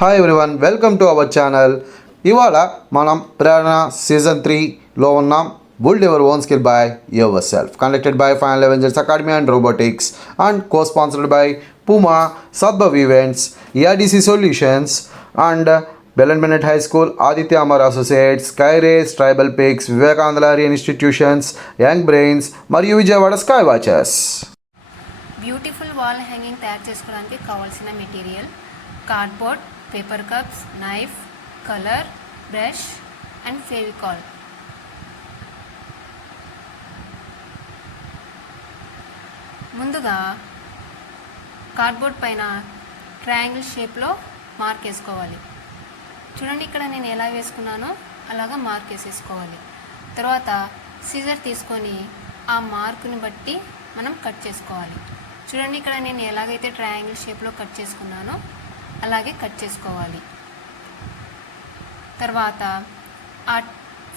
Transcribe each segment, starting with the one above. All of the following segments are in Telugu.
Hi everyone, welcome to our channel. ఇవాళ మనం ప్రేరణ సీజన్ 3లో ఉన్నాం. Build your own skill by yourself. Conducted by Final Avengers Academy and Robotics and co-sponsored by Puma, Sadbhav Events, ERDC Solutions and Bell and Bennett High School, Aditya Amar Associates, Skyrays, Tribal Peaks, Vivekananda Institutions, Young Brains మరియు Vijayawada sky watches. Beautiful wall hanging తయారు చేసుకోవడానికి కావాల్సిన material cardboard, paper cups, knife, colour, brush and Fevicol. ముందుగా కార్డ్బోర్డ్ పైన ట్రయాంగిల్ షేప్లో మార్క్ వేసుకోవాలి. చూడండి, ఇక్కడ నేను ఎలా వేసుకున్నానో అలాగా మార్క్ వేసేసుకోవాలి. తర్వాత సీజర్ తీసుకొని ఆ మార్కుని బట్టి మనం కట్ చేసుకోవాలి. చూడండి, ఇక్కడ నేను ఎలాగైతే ట్రయాంగిల్ షేప్లో కట్ చేసుకున్నానో అలాగే కట్ చేసుకోవాలి. తర్వాత ఆ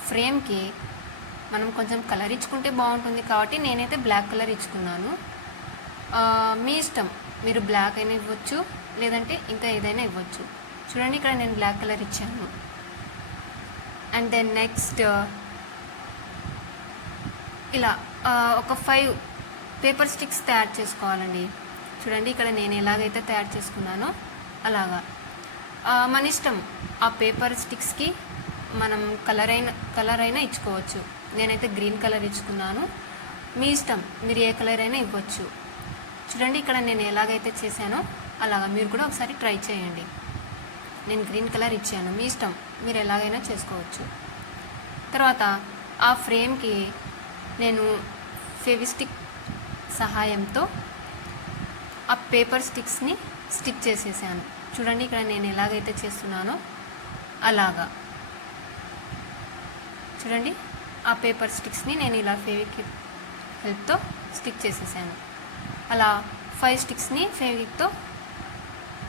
ఫ్రేమ్కి మనం కొంచెం కలర్ ఇచ్చుకుంటే బాగుంటుంది కాబట్టి నేనైతే బ్లాక్ కలర్ ఇచ్చుకున్నాను. మీ ఇష్టం, మీరు బ్లాక్ అయినా ఇవ్వచ్చు, లేదంటే ఇంకా ఏదైనా ఇవ్వచ్చు. చూడండి, ఇక్కడ నేను బ్లాక్ కలర్ ఇచ్చాను. అండ్ దెన్ నెక్స్ట్ ఇలా ఒక 5 పేపర్ స్టిక్స్ తయారు చేసుకోవాలండి. చూడండి, ఇక్కడ నేను ఎలాగైతే తయారు చేసుకున్నానో అలాగా మన ఇష్టం. ఆ పేపర్ స్టిక్స్కి మనం కలర్ అయినా ఇచ్చుకోవచ్చు. నేనైతే గ్రీన్ కలర్ ఇచ్చుకున్నాను. మీ ఇష్టం, మీరు ఏ కలర్ అయినా ఇవ్వచ్చు. చూడండి, ఇక్కడ నేను ఎలాగైతే చేశానో అలాగా మీరు కూడా ఒకసారి ట్రై చేయండి. నేను గ్రీన్ కలర్ ఇచ్చాను, మీ ఇష్టం, మీరు ఎలాగైనా చేసుకోవచ్చు. తర్వాత ఆ ఫ్రేమ్కి నేను ఫెవిస్టిక్ సహాయంతో ఆ పేపర్ స్టిక్స్ని స్టిక్ చేసేసాను. చూడండి, ఇక్కడ నేను ఎలాగైతే చేస్తున్నానో అలాగా. చూడండి, ఆ పేపర్ స్టిక్స్ని నేను ఇలా ఫెవిక్విక్ హెల్ప్తో స్టిక్ చేసేసాను. అలా 5 స్టిక్స్ని ఫెవిక్విక్తో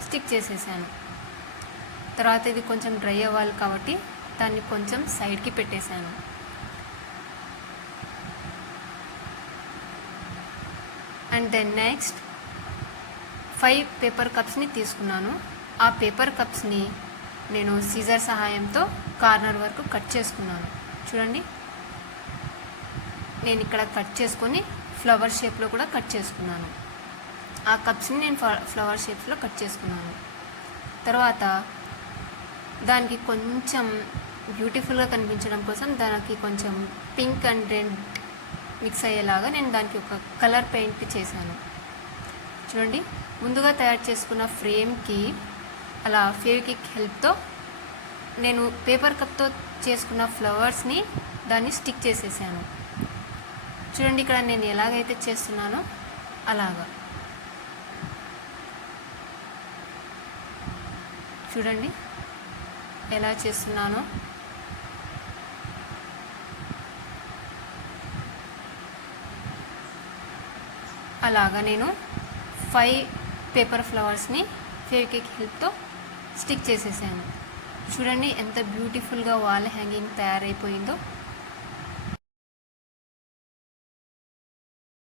స్టిక్ చేసేసాను. తర్వాత ఇది కొంచెం డ్రై అవ్వాలి కాబట్టి దాన్ని కొంచెం సైడ్కి పెట్టేశాను. అండ్ దెన్ నెక్స్ట్ 5 పేపర్ కప్స్ని తీసుకున్నాను. ఆ పేపర్ కప్స్ని నేను సీజర్ సహాయంతో కార్నర్ వరకు కట్ చేసుకున్నాను. చూడండి, నేను ఇక్కడ కట్ చేసుకొని ఫ్లవర్ షేప్లో కూడా కట్ చేసుకున్నాను. ఆ కప్స్ని నేను ఫ్లవర్ షేప్లో కట్ చేసుకున్నాను. తర్వాత దానికి కొంచెం బ్యూటిఫుల్గా కనిపించడం కోసం దానికి కొంచెం పింక్ అండ్ రెడ్ మిక్స్ అయ్యేలాగా నేను దానికి ఒక కలర్ పెయింట్ చేశాను. చూడండి, ముందుగా తయారు చేసుకున్న ఫ్రేమ్కి అలా ఫెవిక్విక్ హెల్ప్తో నేను పేపర్ కప్తో చేసుకున్న ఫ్లవర్స్ని దాన్ని స్టిక్ చేసేసాను. చూడండి, ఇక్కడ నేను ఎలాగైతే చేస్తున్నానో అలాగా. చూడండి ఎలా చేస్తున్నానో. అలాగా నేను 5 పేపర్ ఫ్లవర్స్ని ఫెవిక్విక్ హెల్ప్తో స్టిక్ చేసేసాను. చూడండి, ఎంత బ్యూటిఫుల్గా వాల్ హ్యాంగింగ్ తయారైపోయిందో.